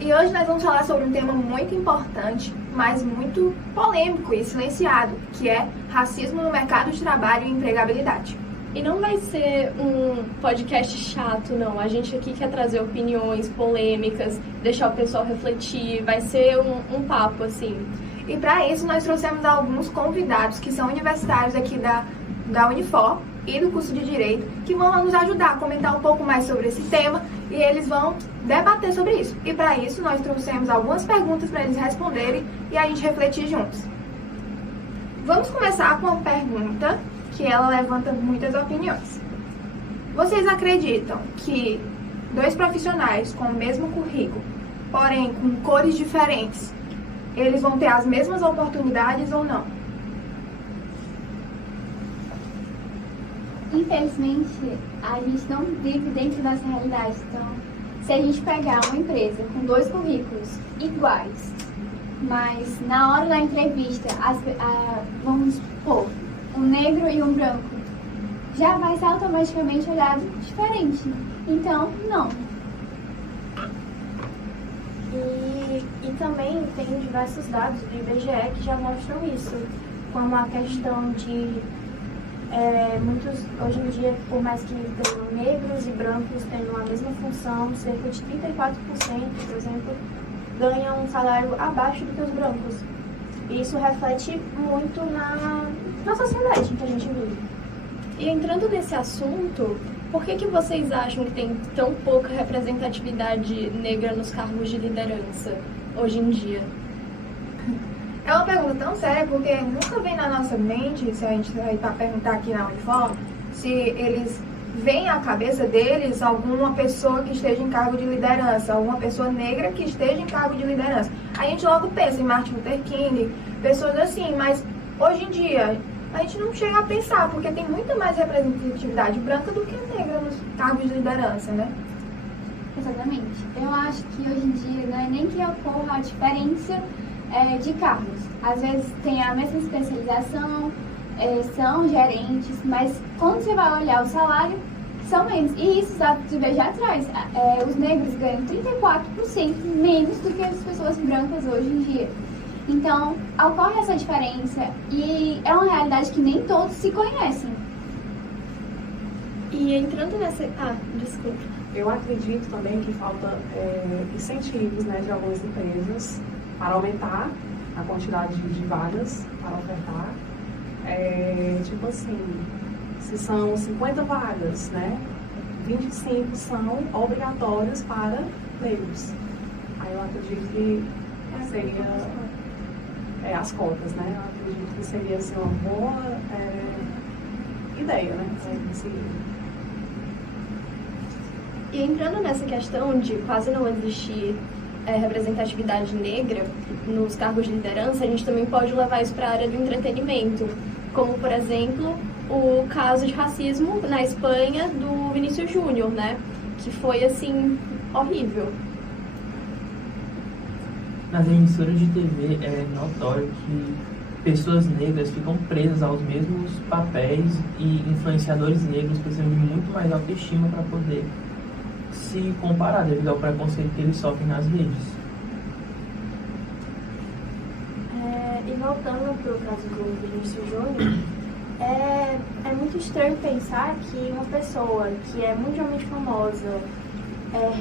E hoje nós vamos falar sobre um tema muito importante, mas muito polêmico e silenciado, que é racismo no mercado de trabalho e empregabilidade. E não vai ser um podcast chato, não. A gente aqui quer trazer opiniões polêmicas, deixar o pessoal refletir, vai ser um papo, assim. E para isso nós trouxemos alguns convidados que são universitários aqui da Unifor e do curso de Direito, que vão nos ajudar a comentar um pouco mais sobre esse tema e eles vão debater sobre isso. E para isso nós trouxemos algumas perguntas para eles responderem e a gente refletir juntos. Vamos começar com uma pergunta que ela levanta muitas opiniões. Vocês acreditam que dois profissionais com o mesmo currículo, porém com cores diferentes, eles vão ter as mesmas oportunidades ou não? Infelizmente, a gente não vive dentro dessa realidade. Então, se a gente pegar uma empresa com dois currículos iguais, mas na hora da entrevista, vamos supor, um negro e um branco, já vai ser automaticamente olhado diferente. Então, não. E também tem diversos dados do IBGE que já mostram isso, como a questão de muitos, hoje em dia, por mais que tenham negros e brancos tendo a mesma função, cerca de 34%, por exemplo, ganham um salário abaixo do que os brancos. E isso reflete muito na sociedade que a gente vive. E entrando nesse assunto, por que vocês acham que tem tão pouca representatividade negra nos cargos de liderança hoje em dia? É uma pergunta tão séria porque nunca vem na nossa mente, se a gente vai para perguntar aqui na Unifor, se eles veem à cabeça deles alguma pessoa que esteja em cargo de liderança, alguma pessoa negra que esteja em cargo de liderança. A gente logo pensa em Martin Luther King, pessoas assim, mas hoje em dia a gente não chega a pensar, porque tem muita mais representatividade branca do que negra nos cargos de liderança, né? Exatamente. Eu acho que hoje em dia não é nem que ocorra a diferença de cargos. Às vezes tem a mesma especialização, são gerentes, mas quando você vai olhar o salário, são menos. E isso os dados do IBGE atrás. Os negros ganham 34% menos do que as pessoas brancas hoje em dia. Então, ocorre essa diferença e é uma realidade que nem todos se conhecem. E entrando nessa... desculpa. Eu acredito também que falta incentivos, né, de algumas empresas para aumentar a quantidade de vagas para ofertar. Tipo assim, se são 50 vagas, né, 25 são obrigatórias para negros. Aí eu acredito que seria as cotas, né? Eu acredito que seria assim, uma boa ideia, né? E entrando nessa questão de quase não existir representatividade negra nos cargos de liderança, a gente também pode levar isso para a área do entretenimento, como, por exemplo, o caso de racismo na Espanha do Vinícius Júnior, né? Que foi, assim, horrível. Nas emissoras de TV é notório que pessoas negras ficam presas aos mesmos papéis e influenciadores negros precisam de muito mais autoestima para poder se comparar devido ao preconceito que eles sofrem nas redes. E voltando para o caso do Vinícius Júnior, é muito estranho pensar que uma pessoa que é mundialmente famosa,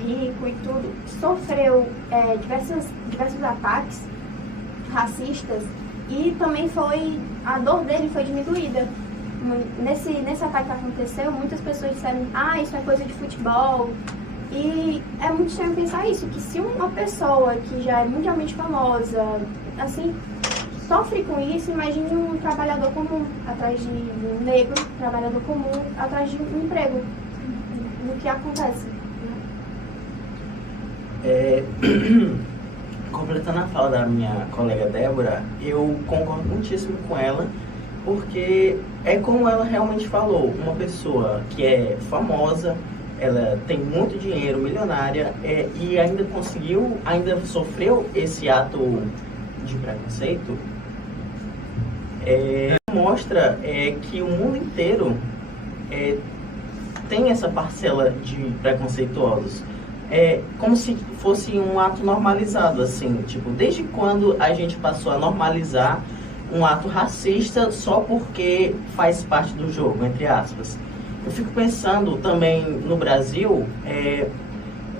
rico e tudo, sofreu diversos ataques racistas e também a dor dele foi diminuída. Nesse ataque que aconteceu, muitas pessoas disseram, isso é coisa de futebol. E é muito estranho pensar isso, que se uma pessoa que já é mundialmente famosa, assim, sofre com isso, imagine um trabalhador comum, atrás de um negro, trabalhador comum, atrás de um emprego. No que acontece. Completando a fala da minha colega Débora, eu concordo muitíssimo com ela, porque é como ela realmente falou, uma pessoa que é famosa, ela tem muito dinheiro, milionária, e ainda sofreu esse ato de preconceito, mostra que o mundo inteiro tem essa parcela de preconceituosos. como se fosse um ato normalizado, assim, tipo, desde quando a gente passou a normalizar um ato racista só porque faz parte do jogo, entre aspas. Eu fico pensando também no Brasil,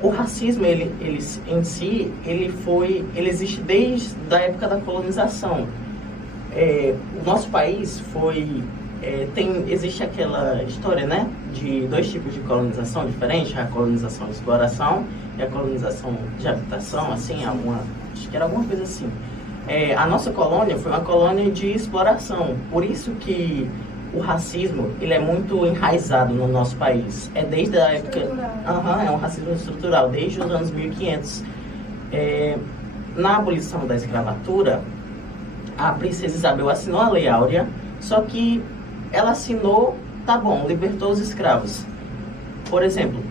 o racismo, ele em si, ele existe desde a época da colonização. O nosso país existe aquela história, né, de 2 tipos de colonização diferentes, a colonização de exploração e a colonização de habitação, assim, acho que era alguma coisa assim. A nossa colônia foi uma colônia de exploração, por isso que o racismo, ele é muito enraizado no nosso país. Desde a época... é um racismo estrutural, desde os anos 1500. Na abolição da escravatura, a princesa Isabel assinou a Lei Áurea, só que ela assinou, tá bom, libertou os escravos. Por exemplo,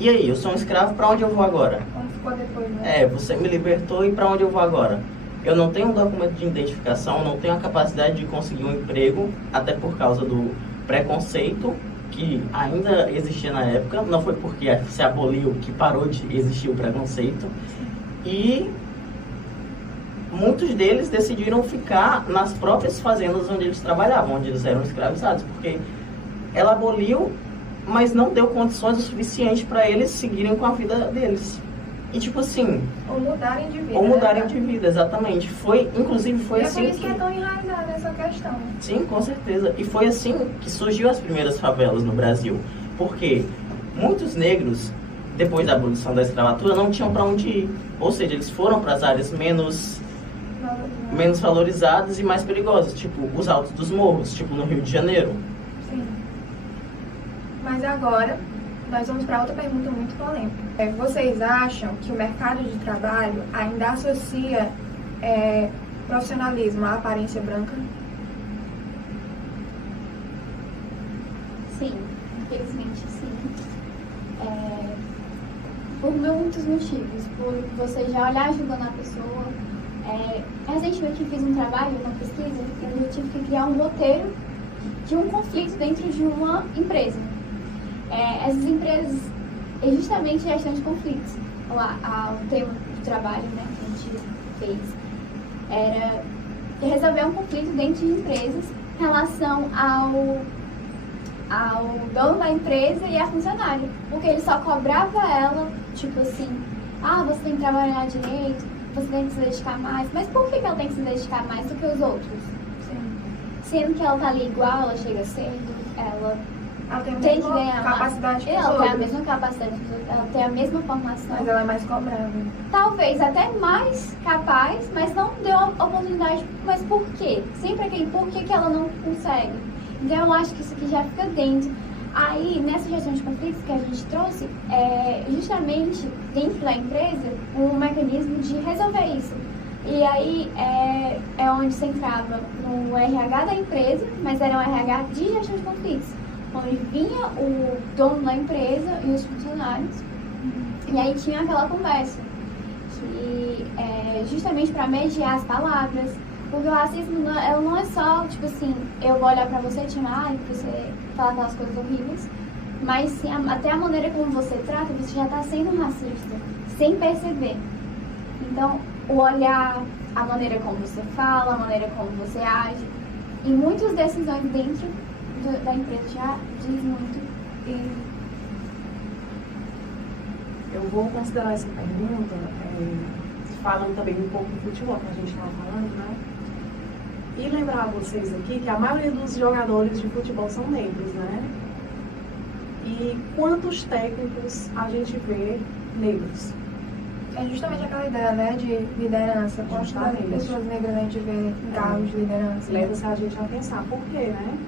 e aí, eu sou um escravo, para onde eu vou agora? Como ficou depois, né? Você me libertou e para onde eu vou agora? Eu não tenho um documento de identificação, não tenho a capacidade de conseguir um emprego, até por causa do preconceito que ainda existia na época. Não foi porque se aboliu que parou de existir o preconceito. E muitos deles decidiram ficar nas próprias fazendas onde eles trabalhavam, onde eles eram escravizados, porque ela aboliu, mas não deu condições o suficiente para eles seguirem com a vida deles. E tipo assim... Ou mudarem de vida. Ou mudarem de vida, exatamente. Inclusive foi assim... É por isso que é tão enraizada essa questão. Sim, com certeza. E foi assim que surgiu as primeiras favelas no Brasil. Porque muitos negros, depois da abolição da escravatura, não tinham para onde ir. Ou seja, eles foram para as áreas menos valorizadas e mais perigosas. Tipo, os altos dos morros, tipo no Rio de Janeiro. Sim. Mas agora... nós vamos para outra pergunta muito polêmica. Vocês acham que o mercado de trabalho ainda associa profissionalismo à aparência branca? Sim, infelizmente sim. Por muitos motivos. Por você já olhar julgando a pessoa. Recentemente eu fiz um trabalho, uma pesquisa, e eu tive que criar um roteiro de um conflito dentro de uma empresa. Essas empresas, justamente gestão de conflitos. O tema de trabalho, né, que a gente fez era resolver um conflito dentro de empresas em relação ao dono da empresa e a funcionária. Porque ele só cobrava ela, tipo assim, você tem que trabalhar direito, você tem que se dedicar mais. Mas por que ela tem que se dedicar mais do que os outros? Sim. Sendo que ela tá ali igual, ela chega cedo, ela tem que ganhar capacidade que ela tem a mesma capacidade, ela tem a mesma formação. Mas ela é mais cobrada. Talvez até mais capaz, mas não deu a oportunidade. Mas por quê? Sempre aquele por que ela não consegue. Então eu acho que isso aqui já fica dentro. Aí, nessa gestão de conflitos que a gente trouxe, justamente dentro da empresa, um mecanismo de resolver isso. E aí é onde se entrava no RH da empresa, mas era um RH de gestão de conflitos, onde vinha o dono da empresa e os funcionários, e aí tinha aquela conversa, que justamente para mediar as palavras, porque o racismo ela não é só, tipo assim, eu vou olhar pra você e te chamar e você falar aquelas coisas horríveis, mas sim, até a maneira como você trata, você já tá sendo racista, sem perceber. Então, o olhar, a maneira como você fala, a maneira como você age, e muitas decisões dentro da empresa já diz muito. Eu vou considerar essa pergunta, falando também um pouco do futebol que a gente estava falando, né? E lembrar a vocês aqui que a maioria dos jogadores de futebol são negros, né? E quantos técnicos a gente vê negros? É justamente aquela ideia, né, de liderança. Quantas pessoas negras a gente vê em cargos de liderança? Leva-se a gente a pensar por quê, né?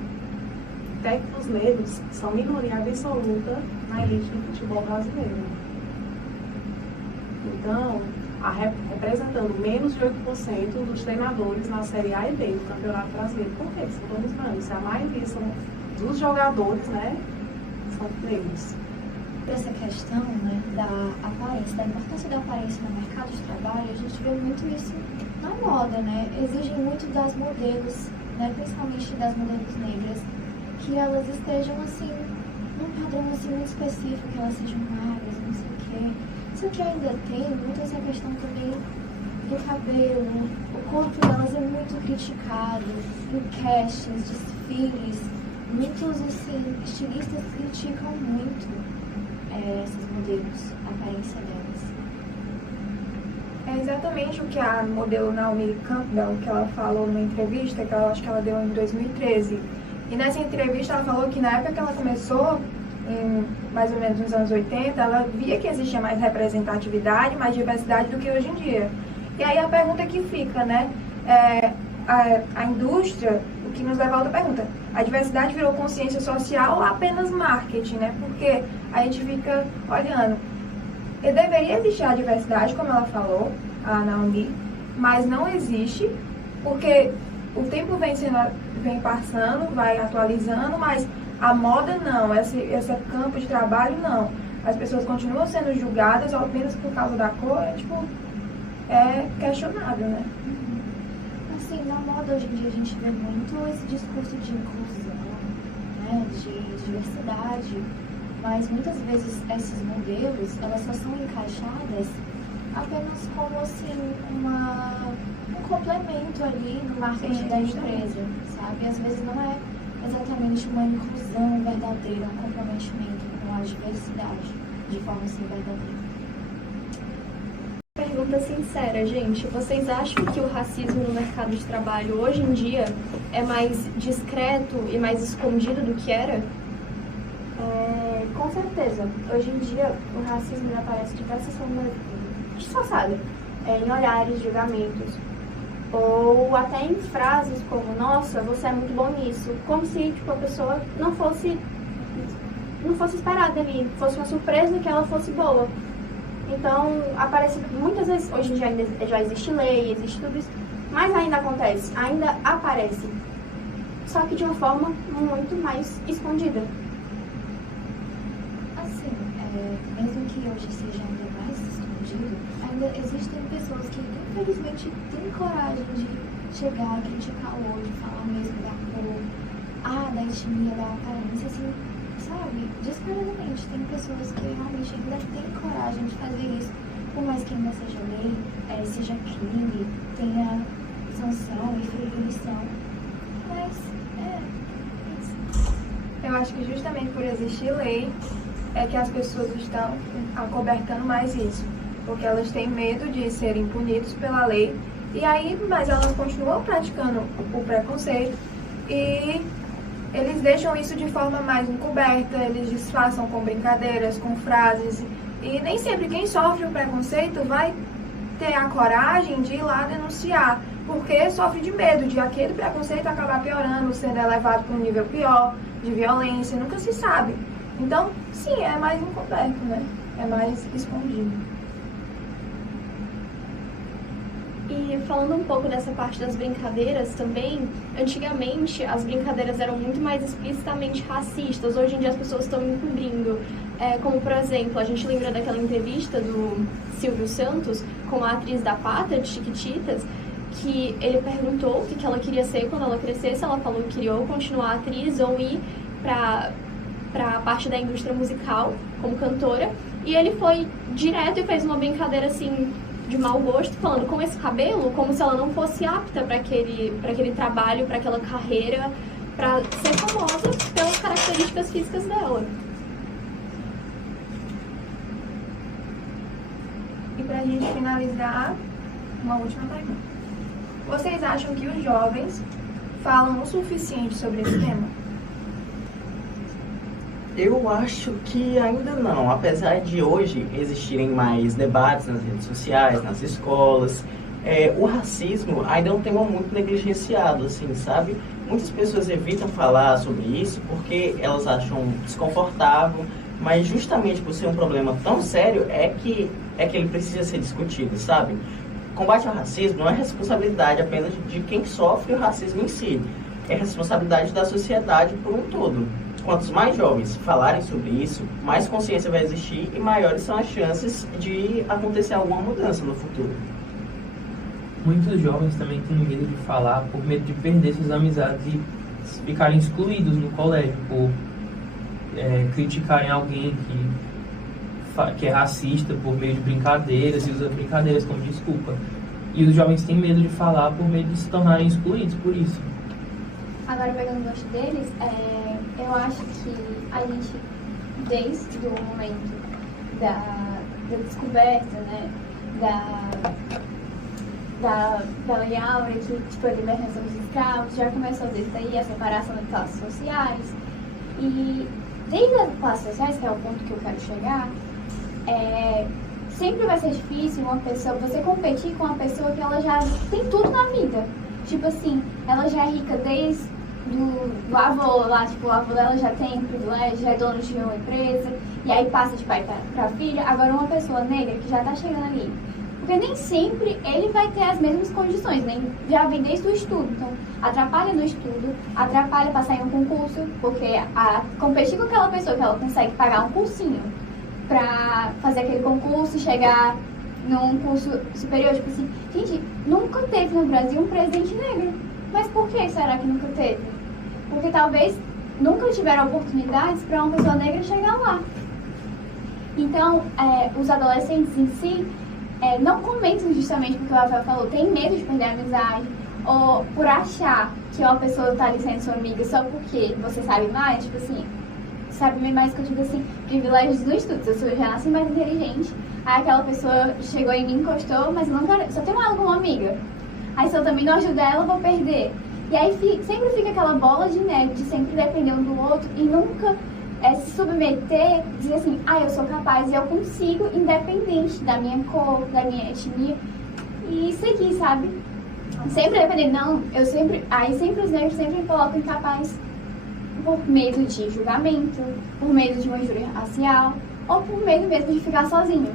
Técnicos negros são minoria absoluta na elite do futebol brasileiro. Então, representando menos de 8% dos treinadores na Série A e B do Campeonato Brasileiro. Por quê? São todos brancos. A maioria dos jogadores, né, são negros. Essa questão, né, da aparência, da importância da aparência no mercado de trabalho, a gente vê muito isso na moda, né? Exigem muito das modelos, né, principalmente das modelos negras, que elas estejam assim, num padrão assim muito específico, que elas sejam magras, não sei o quê. Só que ainda tem muito essa questão também do cabelo, né? O corpo delas é muito criticado, em castings, desfiles, muitos assim, estilistas criticam muito esses modelos, a aparência delas. É exatamente o que a modelo Naomi Campbell, que ela falou numa entrevista, que eu acho que ela deu em 2013. E nessa entrevista ela falou que na época que ela começou, em mais ou menos nos anos 80, ela via que existia mais representatividade, mais diversidade do que hoje em dia. E aí a pergunta que fica, né? A indústria, o que nos leva a outra pergunta, a diversidade virou consciência social ou apenas marketing, né? Porque a gente fica olhando, e deveria existir a diversidade, como ela falou, a Naomi, mas não existe, porque o tempo vem passando, vai atualizando, mas a moda não, esse campo de trabalho não. As pessoas continuam sendo julgadas apenas por causa da cor, é questionável, né? Assim, na moda hoje em dia a gente vê muito esse discurso de inclusão, né, de diversidade, mas muitas vezes esses modelos, elas só são encaixadas apenas como assim, um complemento ali no marketing da empresa, sabe? Às vezes não é exatamente uma inclusão verdadeira, um comprometimento com a diversidade de forma assim verdadeira. Pergunta sincera, gente. Vocês acham que o racismo no mercado de trabalho hoje em dia é mais discreto e mais escondido do que era? Com certeza. Hoje em dia, o racismo aparece de diversas formas disfarçadas. Em olhares, julgamentos, ou até em frases como, nossa, você é muito bom nisso. Como se a pessoa não fosse esperada ali, fosse uma surpresa que ela fosse boa. Então, aparece muitas vezes, hoje em dia ainda já existe lei, existe tudo isso, mas ainda acontece, ainda aparece, só que de uma forma muito mais escondida. Assim, mesmo que hoje seja ainda mais escondido, ainda existem pessoas que infelizmente têm coragem de chegar a criticar o outro, falar mesmo da cor, da etnia, da aparência, assim, sabe? Descaradamente, tem pessoas que realmente ainda têm coragem de fazer isso, por mais que ainda seja lei, seja crime, tenha sanção e punição. Mas, isso. Eu acho que justamente por existir lei é que as pessoas estão acobertando mais isso, porque elas têm medo de serem punidas pela lei, e aí, mas elas continuam praticando o preconceito e eles deixam isso de forma mais encoberta, eles disfarçam com brincadeiras, com frases, e nem sempre quem sofre o preconceito vai ter a coragem de ir lá denunciar, porque sofre de medo de aquele preconceito acabar piorando, sendo elevado para um nível pior, de violência, nunca se sabe. Então, sim, é mais encoberto, né? É mais escondido. E falando um pouco dessa parte das brincadeiras também, antigamente as brincadeiras eram muito mais explicitamente racistas, hoje em dia as pessoas estão encobrindo. Como, por exemplo, a gente lembra daquela entrevista do Silvio Santos com a atriz da Pátria, de Chiquititas, que ele perguntou o que ela queria ser quando ela crescesse. Ela falou que queria ou continuar atriz ou ir para a parte da indústria musical como cantora, e ele foi direto e fez uma brincadeira assim de mau gosto, falando com esse cabelo como se ela não fosse apta para aquele trabalho, para aquela carreira, para ser famosa pelas características físicas dela. E pra gente finalizar, uma última pergunta. Vocês acham que os jovens falam o suficiente sobre esse tema? Eu acho que ainda não, apesar de hoje existirem mais debates nas redes sociais, nas escolas, o racismo ainda é um tema muito negligenciado, assim, sabe? Muitas pessoas evitam falar sobre isso porque elas acham desconfortável, mas justamente por ser um problema tão sério é que ele precisa ser discutido, sabe? Combate ao racismo não é responsabilidade apenas de quem sofre o racismo em si, é responsabilidade da sociedade por um todo. Quantos mais jovens falarem sobre isso, mais consciência vai existir e maiores são as chances de acontecer alguma mudança no futuro. Muitos jovens também têm medo de falar por medo de perder suas amizades e ficarem excluídos no colégio, por criticarem alguém que que é racista por meio de brincadeiras e usa brincadeiras como desculpa. E os jovens têm medo de falar por medo de se tornarem excluídos por isso. Agora, pegando o gosto deles, eu acho que a gente, desde o momento da descoberta, né, da Lei Áurea, que tipo, a libertação dos escravos, já começou desde aí a separação das classes sociais. E desde as classes sociais, que é o ponto que eu quero chegar, sempre vai ser difícil você competir com uma pessoa que ela já tem tudo na vida. Tipo assim, ela já é rica desde do avô lá, tipo, o avô dela já tem privilégio, já é dono de uma empresa, e aí passa de pai para filha. Agora uma pessoa negra que já tá chegando ali, porque nem sempre ele vai ter as mesmas condições, nem já vem desde o estudo, então atrapalha no estudo, atrapalha passar em um concurso, porque competir com aquela pessoa que ela consegue pagar um cursinho pra fazer aquele concurso e chegar num curso superior, tipo assim, gente, nunca teve no Brasil um presidente negro. Mas por que será que nunca teve? Porque talvez nunca tiveram oportunidades para uma pessoa negra chegar lá. Então, os adolescentes em si não comentam justamente porque o Rafael falou, tem medo de perder a amizade, ou por achar que uma pessoa está ali sendo sua amiga só porque você sabe mais, tipo assim, sabe mais que eu digo assim, privilégios do estudo. Eu já nasci mais inteligente, aí aquela pessoa chegou em mim, encostou, mas eu não quero, só tenho ela como amiga. Aí se eu também não ajudar ela, eu vou perder. E aí sempre fica aquela bola de neve de sempre depender um do outro e nunca se submeter, dizer assim, eu sou capaz e eu consigo, independente da minha cor, da minha etnia, e seguir, sabe? Sempre depender, não, aí sempre os negros sempre me colocam incapaz por medo de julgamento, por medo de uma injúria racial, ou por medo mesmo de ficar sozinho.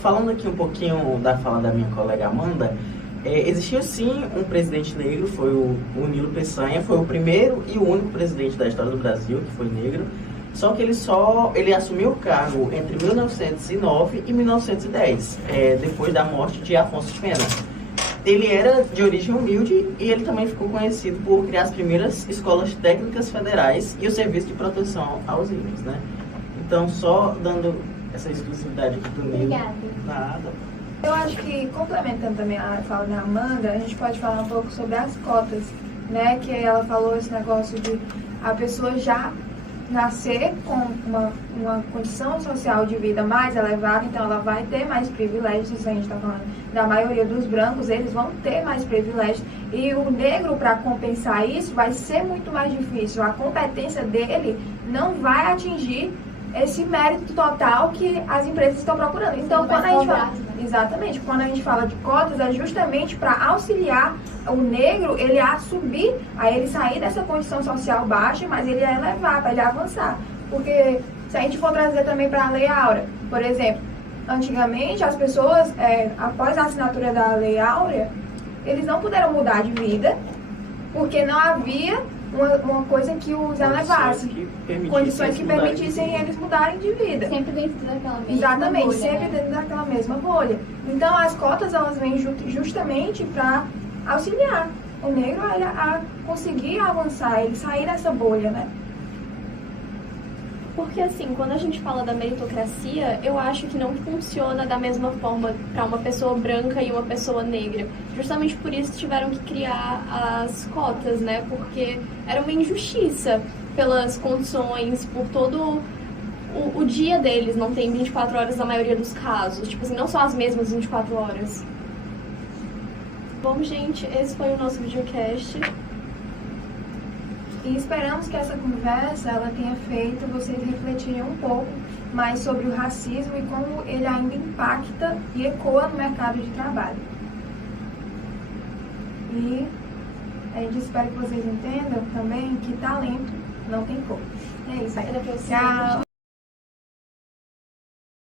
Falando aqui um pouquinho da fala da minha colega Amanda, existiu sim um presidente negro, foi o Nilo Peçanha, foi o primeiro e o único presidente da história do Brasil que foi negro, só que ele assumiu o cargo entre 1909 e 1910, depois da morte de Afonso de Pena. Ele era de origem humilde e ele também ficou conhecido por criar as primeiras escolas técnicas federais e o serviço de proteção aos índios, né? Então, só dando essa exclusividade aqui do Nilo. Obrigada. Nada. Eu acho que, complementando também a fala da Amanda, a gente pode falar um pouco sobre as cotas, né? Que ela falou esse negócio de a pessoa já nascer com uma condição social de vida mais elevada, então ela vai ter mais privilégios. A gente está falando da maioria dos brancos, eles vão ter mais privilégios. E o negro, para compensar isso, vai ser muito mais difícil. A competência dele não vai atingir esse mérito total que as empresas estão procurando. Então, quando a gente fala, exatamente, quando a gente fala de cotas, é justamente para auxiliar o negro ele a subir, a ele sair dessa condição social baixa, mas ele a elevar, para ele avançar. Porque se a gente for trazer também para a Lei Áurea, por exemplo, antigamente as pessoas, após a assinatura da Lei Áurea, eles não puderam mudar de vida, porque não havia uma coisa que os elevasse, condições que permitissem eles mudarem de vida. Sempre dentro daquela mesma Exatamente, bolha, sempre né? dentro daquela mesma bolha. Então as cotas elas vêm justamente para auxiliar o negro a conseguir avançar, ele sair dessa bolha, né? Porque assim, quando a gente fala da meritocracia, eu acho que não funciona da mesma forma para uma pessoa branca e uma pessoa negra. Justamente por isso tiveram que criar as cotas, né? Porque era uma injustiça pelas condições, por todo o dia deles, não tem 24 horas na maioria dos casos. Tipo assim, não são as mesmas 24 horas. Bom, gente, esse foi o nosso videocast. E esperamos que essa conversa ela tenha feito vocês refletirem um pouco mais sobre o racismo e como ele ainda impacta e ecoa no mercado de trabalho. E a gente espera que vocês entendam também que talento não tem cor. É isso aí. Tchau!